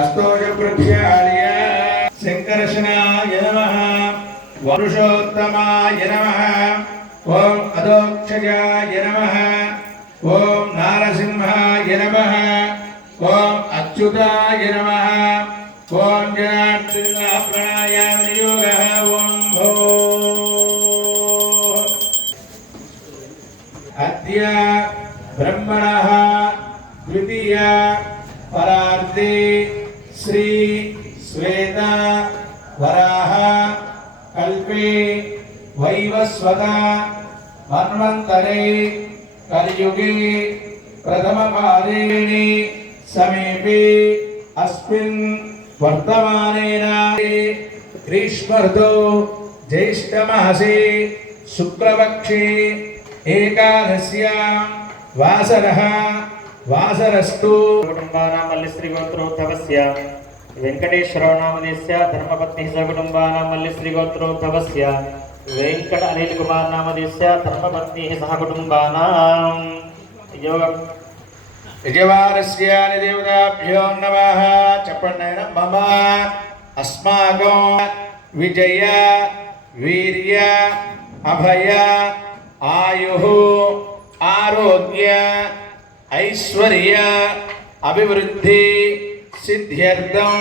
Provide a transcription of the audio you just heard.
अस्तोजप्रक्षाल्य शङ्करशनाय नमः वरुषोत्तमाय नमः ओम अदोक्षजाय नमः ओम नारसिंहाय नमः ओम अच्युताय नमः ओम जनार्दन प्राणायाम योगः ओम भो अद्य ब्रह्मणः द्वितीय परार्थे श्री श्वेता वराह कल्पे वैवस्वत मन्वन्तरे कलियुगे प्रथमपादेनि समीपे अस्मिन् वर्तमानेन ग्रीष्मर्तौ ज्येष्ठमासे शुक्लपक्षे एकादश्यां वासरः वासरस्तु कुटुंबानां मल्लिश्रीगोत्रोद्भवस्य वेंकटेश्वरराव नामधेयस्य धर्मपत्नी सहकुटुंबानां मल्लिश्रीगोत्रोद्भवस्य वेंकट अनिल कुमार नामधेयस्य धर्मपत्नी सहकुटुंबानां योगं यजमानस्य देवताभ्यो नमः चपन्नेन मम अस्माकं विजय वीर्य अभय आयुः आरोग्य ऐश्वर्य अभिवृद्धि सिद्ध्यर्थं